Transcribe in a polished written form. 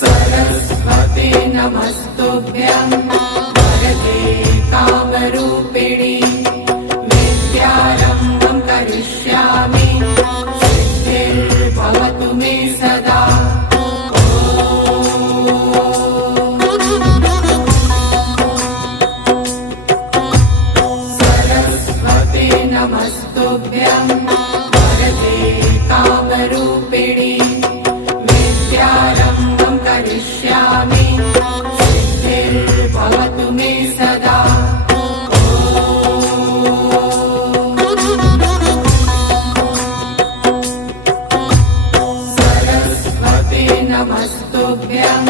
सरस्वते नमस्तुभ्यं वरदे कामरूपिणि विद्यारम्भं करिष्यामि सिद्धिर्भवतु मे सदा। सरस्वते नमस्तुभ्यं वरदे कामरूपिणि विद्यारम्भं करिष्यामि सिद्धिर्भवतु मे सदा। सरस्वते नमस्तुभ्यं